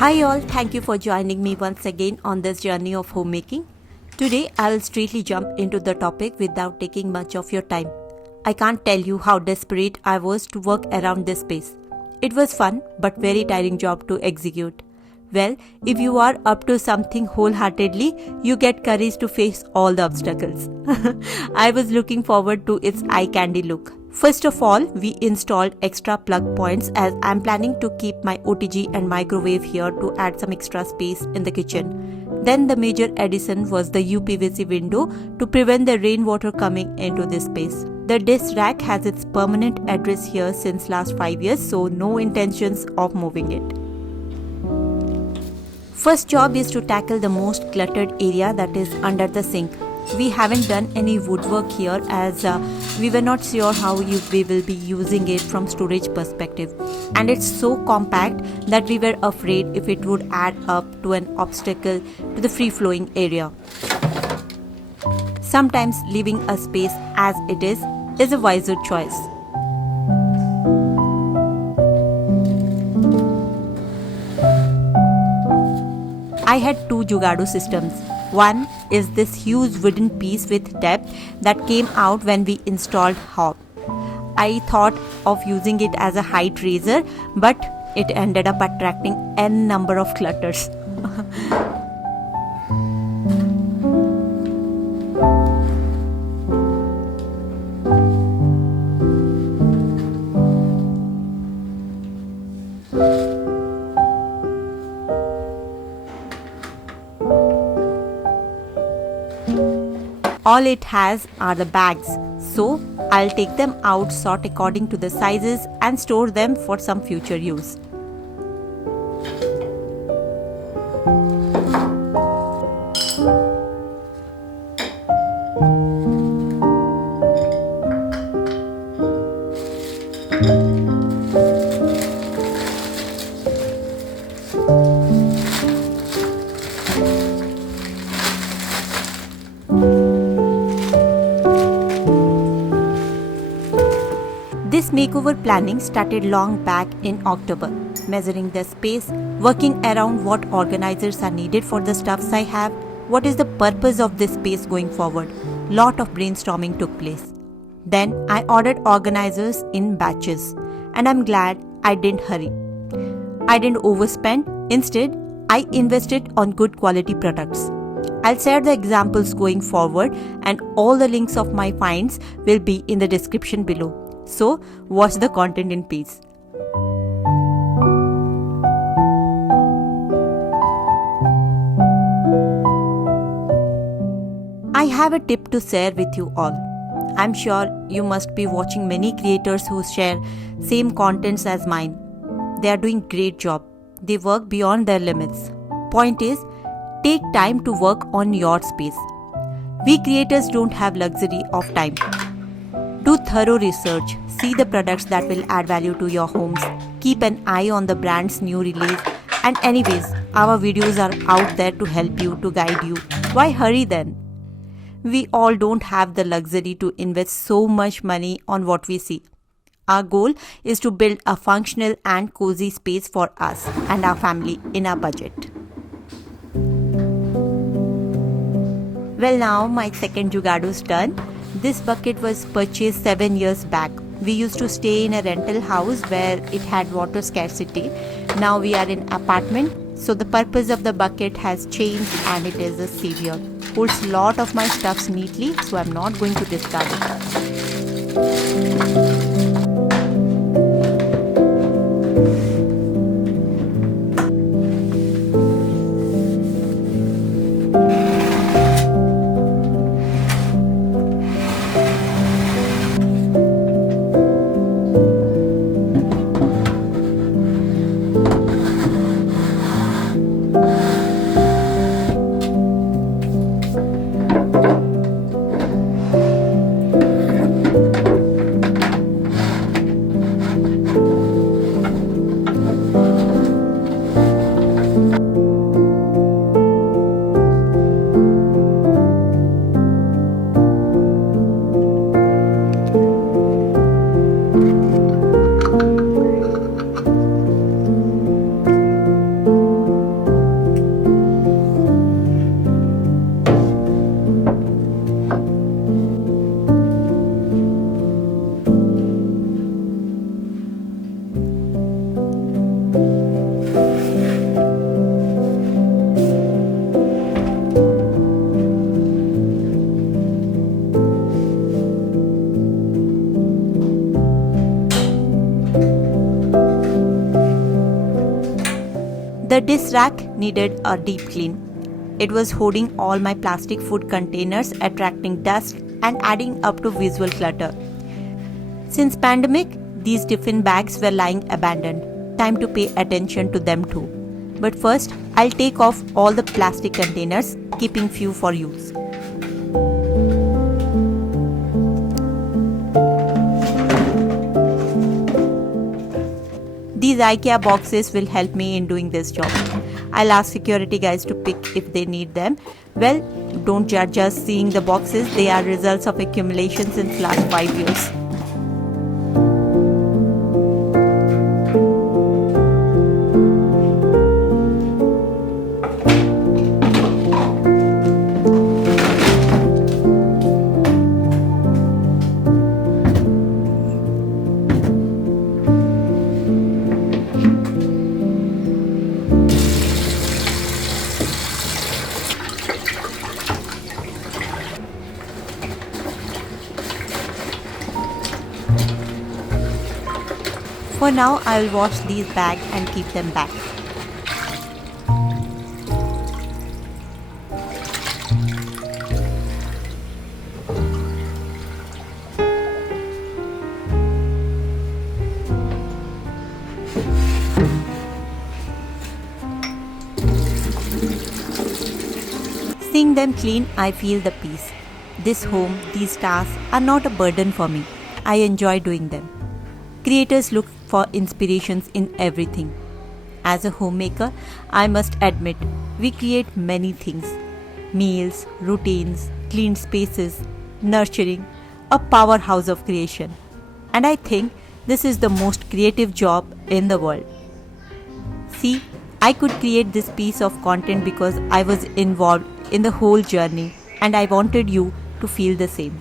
Hi all, thank you for joining me once again on this journey of homemaking. Today I will straightly jump into the topic without taking much of your time. I can't tell you how desperate I was to work around this space. It was fun but very tiring job to execute. Well, if you are up to something wholeheartedly, you get courage to face all the obstacles. I was looking forward to its eye candy look. First of all, we installed extra plug points as I'm planning to keep my OTG and microwave here to add some extra space in the kitchen. Then the major addition was the UPVC window to prevent the rainwater coming into this space. The desk rack has its permanent address here since last 5 years, so no intentions of moving it. First job is to tackle the most cluttered area, that is under the sink. We haven't done any woodwork here as we were not sure how we will be using it from storage perspective, and it's so compact that we were afraid if it would add up to an obstacle to the free-flowing area. Sometimes leaving a space as it is a wiser choice. I had two Jugado systems. One is this huge wooden piece with depth that came out when we installed hob. I thought of using it as a height raiser, but it ended up attracting n number of clutters. All it has are the bags, so I'll take them out, sort according to the sizes and store them for some future use. This makeover planning started long back in October, measuring the space, working around what organizers are needed for the stuffs I have, what is the purpose of this space going forward. Lot of brainstorming took place. Then I ordered organizers in batches, and I'm glad I didn't hurry. I didn't overspend, instead I invested on good quality products. I'll share the examples going forward, and all the links of my finds will be in the description below. So, watch the content in peace. I have a tip to share with you all. I'm sure you must be watching many creators who share same contents as mine. They are doing great job. They work beyond their limits. Point is, take time to work on your space. We creators don't have luxury of time. Do thorough research, see the products that will add value to your homes, keep an eye on the brand's new release, and anyways, our videos are out there to help you, to guide you. Why hurry then? We all don't have the luxury to invest so much money on what we see. Our goal is to build a functional and cozy space for us and our family in our budget. Well, now my second Jugado's done. This bucket was purchased 7 years back. We used to stay in a rental house where it had water scarcity. Now we are in apartment, so the purpose of the bucket has changed and it is a savior. Holds a lot of my stuffs neatly, so I'm not going to discard it. The dish rack needed a deep clean. It was holding all my plastic food containers, attracting dust and adding up to visual clutter. Since pandemic, these tiffin bags were lying abandoned. Time to pay attention to them too. But first, I'll take off all the plastic containers, keeping few for use. These IKEA boxes will help me in doing this job. I'll ask security guys to pick if they need them. Well, don't judge us seeing the boxes. They are results of accumulation since last 5 years. For now, I will wash these bags and keep them back. Seeing them clean, I feel the peace. This home, these tasks are not a burden for me. I enjoy doing them. Creators look for inspirations in everything. As a homemaker, I must admit, we create many things. Meals, routines, clean spaces, nurturing, a powerhouse of creation. And I think this is the most creative job in the world. See, I could create this piece of content because I was involved in the whole journey and I wanted you to feel the same.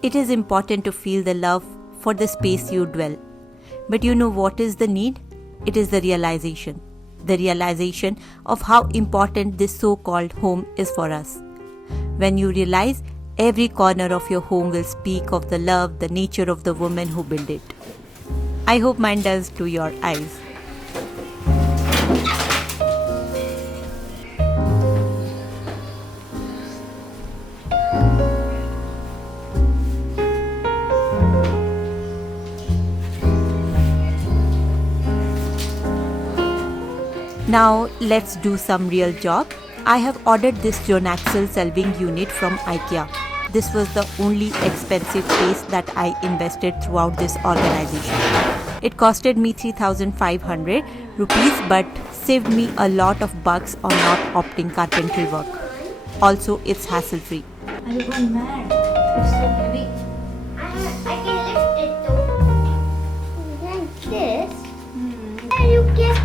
It is important to feel the love for the space you dwell. But you know what is the need? It is the realization. The realization of how important this so-called home is for us. When you realize, every corner of your home will speak of the love, the nature of the woman who built it. I hope mine does to your eyes. Now let's do some real job. I have ordered this Jonaxel shelving unit from IKEA. This was the only expensive piece that I invested throughout this organization. It costed me 3,500 rupees but saved me a lot of bucks on not opting carpentry work. Also, it's hassle-free. Are you going mad? It's so heavy. I can lift it too. Like this. Where you keep it?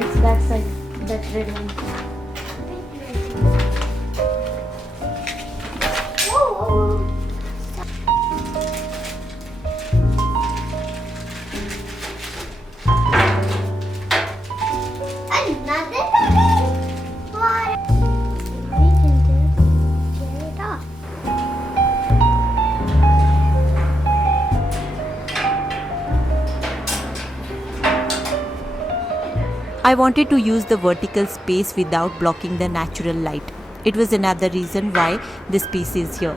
It's that side, that red one. Whoa. Another one? What? We can just tear it off. I wanted to use the vertical space without blocking the natural light. It was another reason why this piece is here.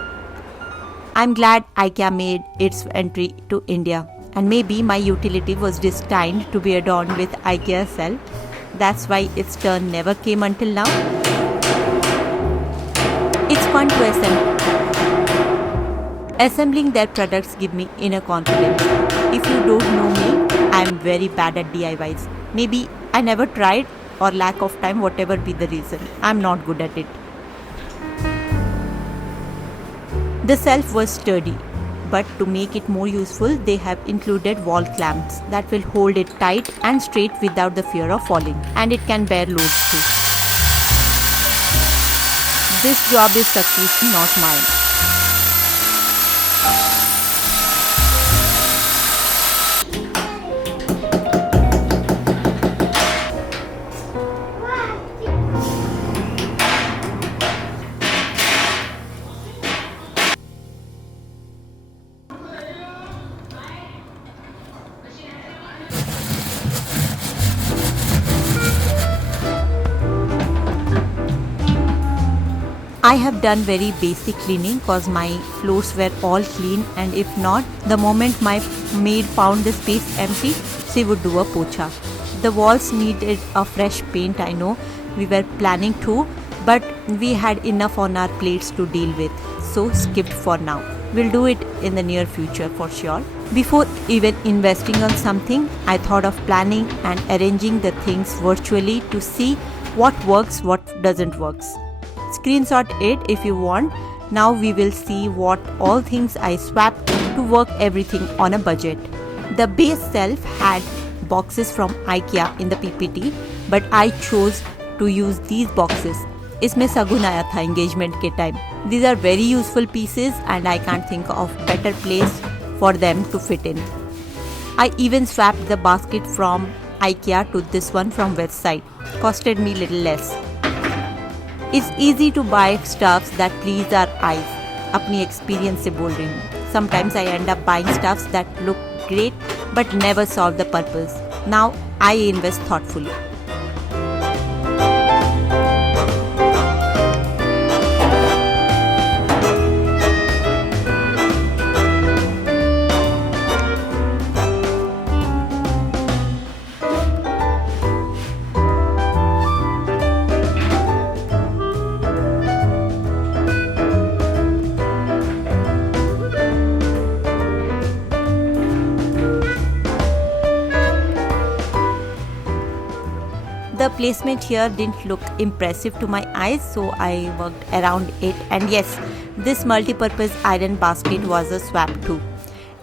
I'm glad IKEA made its entry to India, and maybe my utility was destined to be adorned with IKEA cell. That's why its turn never came until now. It's fun to assemble. Assembling their products give me inner confidence. If you don't know me, I'm very bad at DIYs. Maybe I never tried or lack of time, whatever be the reason. I'm not good at it. The shelf was sturdy, but to make it more useful, they have included wall clamps that will hold it tight and straight without the fear of falling, and it can bear loads too. This job is Sakhi's, not mine. I have done very basic cleaning cause my floors were all clean, and if not, the moment my maid found the space empty, she would do a pocha. The walls needed a fresh paint, I know. We were planning to, but we had enough on our plates to deal with, so skipped for now. We'll do it in the near future for sure. Before even investing on something, I thought of planning and arranging the things virtually to see what works, what doesn't work. Screenshot it if you want. Now we will see what all things I swapped to work everything on a budget. The base shelf had boxes from IKEA in the PPT, but I chose to use these boxes. इसमें सगुन आया था engagement के time. These are very useful pieces and I can't think of better place for them to fit in. I even swapped the basket from IKEA to this one from website. Costed me little less. It's easy to buy stuffs that please our eyes. अपनी experience से बोल रही हूँ. Sometimes I end up buying stuffs that look great but never solve the purpose. Now I invest thoughtfully. The placement here didn't look impressive to my eyes, so I worked around it. And yes, this multi-purpose iron basket was a swap too.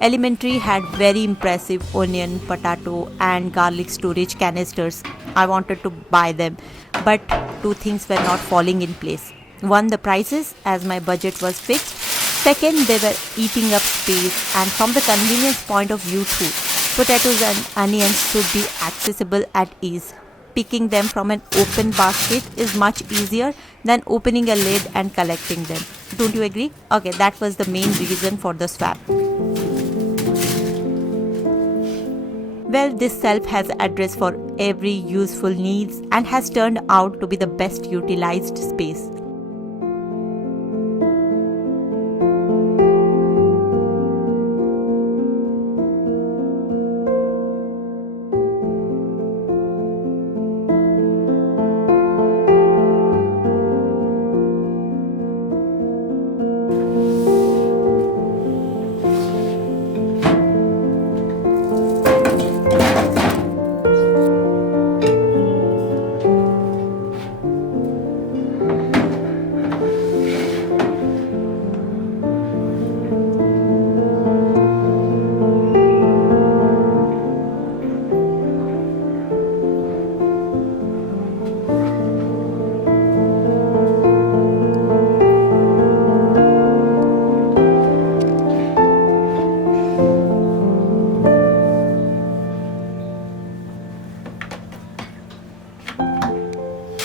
Elementary had very impressive onion, potato and garlic storage canisters. I wanted to buy them, but two things were not falling in place. One, the prices, as my budget was fixed. Second, they were eating up space, and from the convenience point of view too. Potatoes and onions should be accessible at ease. Picking them from an open basket is much easier than opening a lid and collecting them. Don't you agree? Okay, that was the main reason for the swap. Well, this shelf has address for every useful needs and has turned out to be the best utilized space.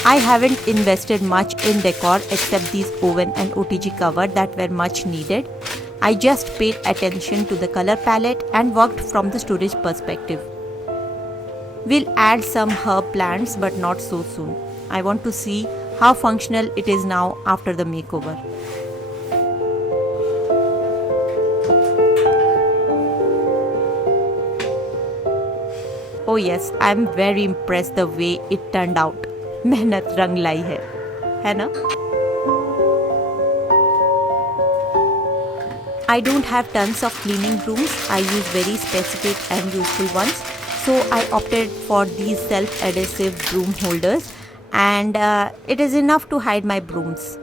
I haven't invested much in decor except these oven and OTG cover that were much needed. I just paid attention to the color palette and worked from the storage perspective. We'll add some herb plants but not so soon. I want to see how functional it is now after the makeover. Oh yes, I'm very impressed the way it turned out. मेहनत रंग लाई है ना? I don't have tons of cleaning brooms. I use very specific and useful ones. So I opted for these self-adhesive broom holders, and it is enough to hide my brooms.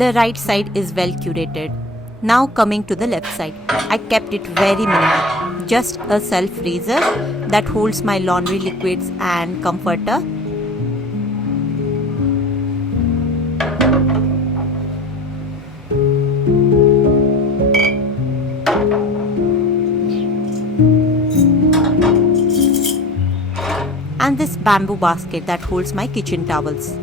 The right side is well curated. Now coming to the left side, I kept it very minimal. Just a self-raiser that holds my laundry liquids and comforter. And this bamboo basket that holds my kitchen towels.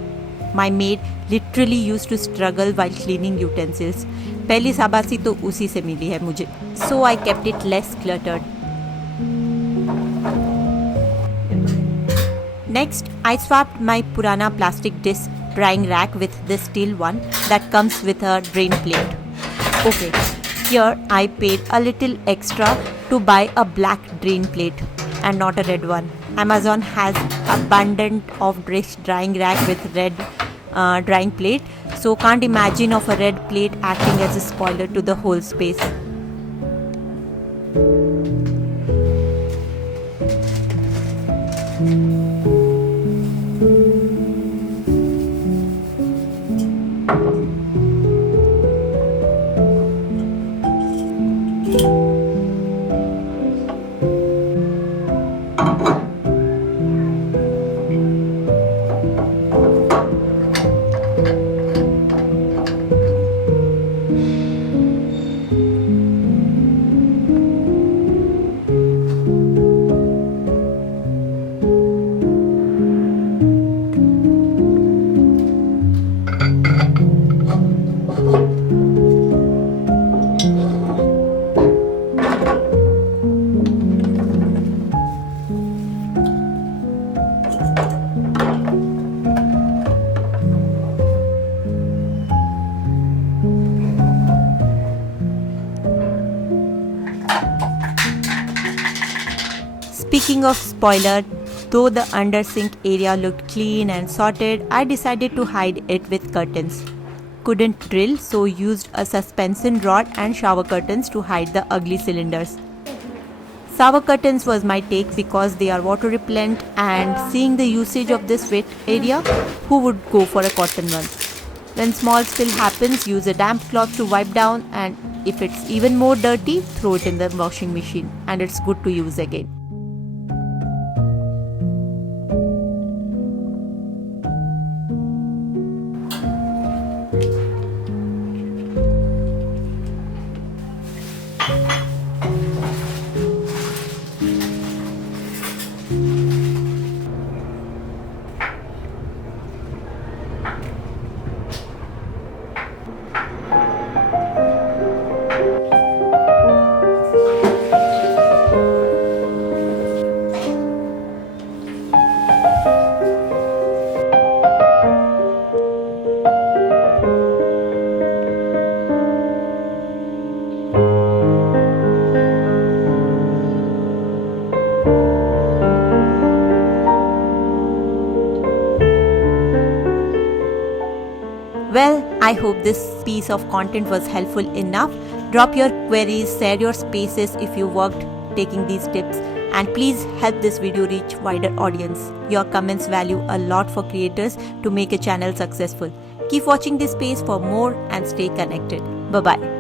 My maid literally used to struggle while cleaning utensils. पहली शाबाशी तो उसी से मिली है मुझे. So I kept it less cluttered. Next, I swapped my purana plastic disc drying rack with this steel one that comes with a drain plate. Okay, here I paid a little extra to buy a black drain plate and not a red one. Amazon has abundant of dish drying rack with red drying plate, so can't imagine of a red plate acting as a spoiler to the whole space. Speaking of spoiler, though the under sink area looked clean and sorted, I decided to hide it with curtains. Couldn't drill, so used a suspension rod and shower curtains to hide the ugly cylinders. Shower curtains was my take because they are water repellent, and seeing the usage of this wet area, who would go for a cotton one? When small spill happens, use a damp cloth to wipe down, and if it's even more dirty, throw it in the washing machine and it's good to use again. Well, I hope this piece of content was helpful enough. Drop your queries, share your spaces if you worked taking these tips, and please help this video reach wider audience. Your comments value a lot for creators to make a channel successful. Keep watching this space for more and stay connected. Bye-bye.